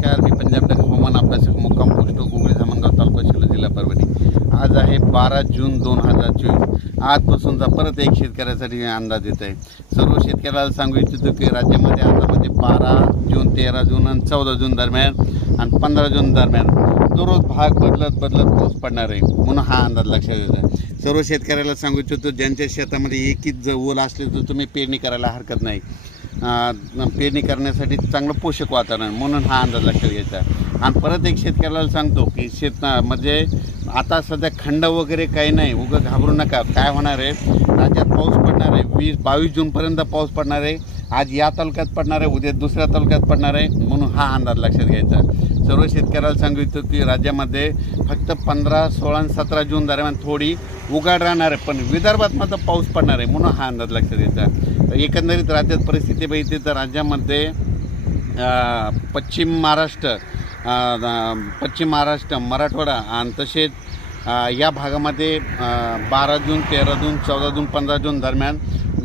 नमस्कार, मी पंजाब टक हवामान अभ्यासक मुक्काम पोस्ट गुगळी धामणगाव तालुका शिल्लोड जिल्हा परभणी। आज आहे 12 जून 2024। आजपासूनचा परत एक शेतकऱ्यासाठी अंदाज येत आहे। सर्व शेतकऱ्याला सांगू इच्छितो की राज्यामध्ये आता 12 जून 13 जून आणि 14 जून दरम्यान आणि 15 जून दरम्यान दररोज भाग बदलत पाऊस पडणार आहे, म्हणून हा अंदाज लक्षात येत आहे। सर्व शेतकऱ्याला सांगू इच्छितो ज्यांच्या शेतामध्ये एकच ओल असले तर तुम्ही पेरणी करायला हरकत नाही। पेरणी करण्यासाठी चांगलं पोषक वातावरण, म्हणून हा अंदाज लक्षात घ्यायचा। आणि परत एक शेतकऱ्याला सांगतो की म्हणजे आता सध्या खंड वगैरे काही नाही, उगं घाबरू नका। काय होणार आहे, राज्यात पाऊस पडणार आहे 20-22 जूनपर्यंत पाऊस पडणार आहे। आज या तालुक्यात पडणार आहे, उद्या दुसऱ्या तालुक्यात पडणार आहे, म्हणून हा अंदाज लक्षात घ्यायचा। सर्व शेतकऱ्याला सांगितलं की राज्यामध्ये फक्त 15, 16 आणि 17 जून दरम्यान थोडी उघाड राहणार आहे, पण विदर्भात मात्र पाऊस पडणार आहे, म्हणून हा अंदाज लक्षात घ्यायचा। एकंदरीत राज्यात परिस्थिती बघितली तर राज्यामध्ये पश्चिम महाराष्ट्र, मराठवाडा आणि तसेच या भागामध्ये 12 जून 13 जून 14 जून 15 जून दरम्यान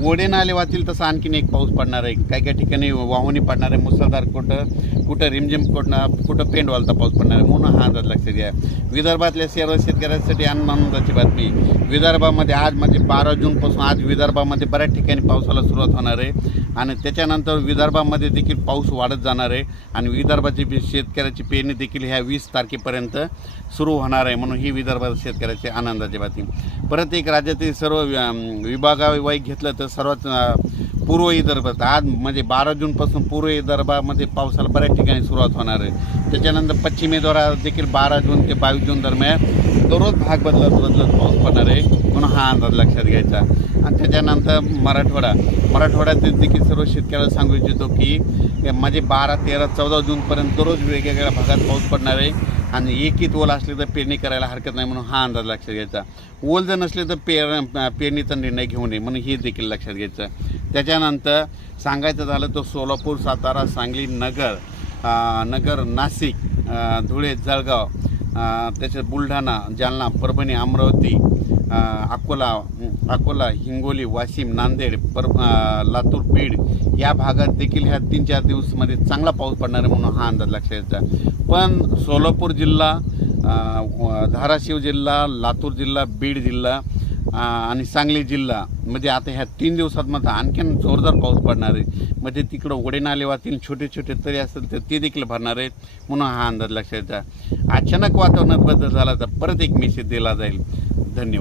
ओढे नाले वाहतील तसं आणखीन एक पाऊस पडणार आहे। काही ठिकाणी वाहुणी पडणार आहे, मुसळधार, कुठं रिमझिम, कुठं पेंडवालता पाऊस पडणार आहे, म्हणून हा अंदाज लक्षात घ्या। विदर्भातल्या सर्व शेतकऱ्यांसाठी आनंदाची बातमी, विदर्भामध्ये आज 12 जूनपासून आज विदर्भामध्ये बऱ्याच ठिकाणी पावसाला सुरुवात होणार आहे आणि त्याच्यानंतर विदर्भामध्ये देखील पाऊस वाढत जाणार आहे आणि विदर्भाची शेतकऱ्याची पेरणी देखील ह्या 20 तारखेपर्यंत सुरू होणार आहे, म्हणून ही विदर्भात शेतकऱ्याची आनंदाची बातमी। परत एक राज्यातील सर्व विभागावाईज घेतलं तर सर्वात पूर्व विदर्भात आज 12 जूनपासून पूर्व विदर्भामध्ये पावसाला बऱ्याच ठिकाणी सुरुवात होणार आहे। त्याच्यानंतर पश्चिमी द्वारा देखील 12 जून ते 22 जून दरम्यान दररोज भाग बदलत पाऊस पडणार आहे, म्हणून हा अंदाज लक्षात घ्यायचा। आणि त्याच्यानंतर मराठवाड्यात देखील सर्व शेतकऱ्याला सांगू इच्छितो की 12, 13, 14 जूनपर्यंत दररोज वेगवेगळ्या भागात पाऊस पडणार आहे आणि एकच ओल असले तर पेरणी करायला हरकत नाही, म्हणून हा अंदाज लक्षात घ्यायचा। ओल जर नसले तर पेरणीचा निर्णय घेऊ नये, म्हणून हे देखील लक्षात घ्यायचं। त्याच्यानंतर सांगायचं झालं तर सोलापूर, सातारा, सांगली, नगर, नाशिक, धुळे, जळगाव, त्याच्यात बुलढाणा, जालना, परभणी, अमरावती, अकोला, हिंगोली, वाशिम, नांदेड, लातूर, बीड या भागात देखील ह्या 3-4 दिवसामध्ये चांगला पाऊस पडणार आहे, म्हणून हा अंदाज लक्षात घ्यायचा। पण सोलापूर जिल्हा, धाराशिव जिल्हा, लातूर जिल्हा, बीड जिल्हा आणि सांगली जिल्हा आता ह्या 3 दिवसात मात्र आणखीन जोरदार पाऊस पडणार आहे। तिकडं ओढे नाले वाहतील, छोटे तरी असेल तर ते देखील भरणार आहेत, म्हणून हा अंदाज लक्षात घ्यायचा। अचानक वातावरणात बदल झाला तर परत एक मेसेज दिला जाईल। धन्यवाद।